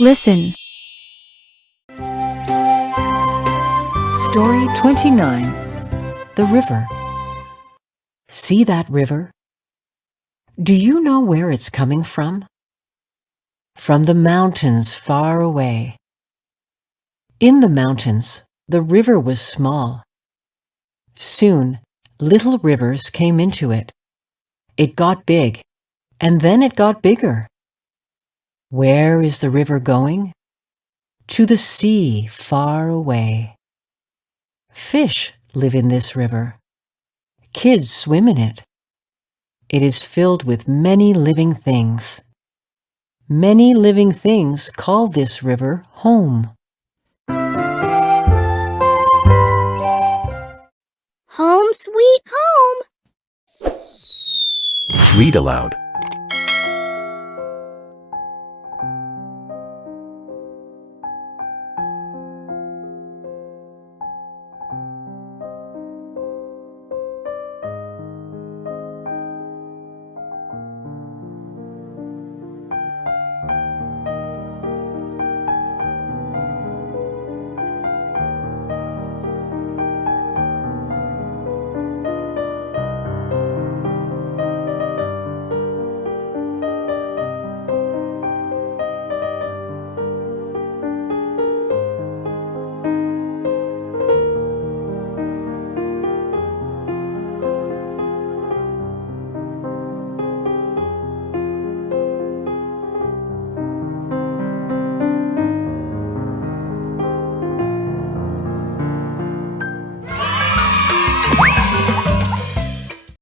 Listen. Story 29. The River. See that river? Do you know where it's coming from? From the mountains far away. In the mountains, the river was small. Soon, little rivers came into it. It got big, and then it got bigger. Where is the river going? To the sea far away. Fish live in this river. Kids swim in it. It is filled with many living things. Many living things call this river home. Home sweet home. Read aloud.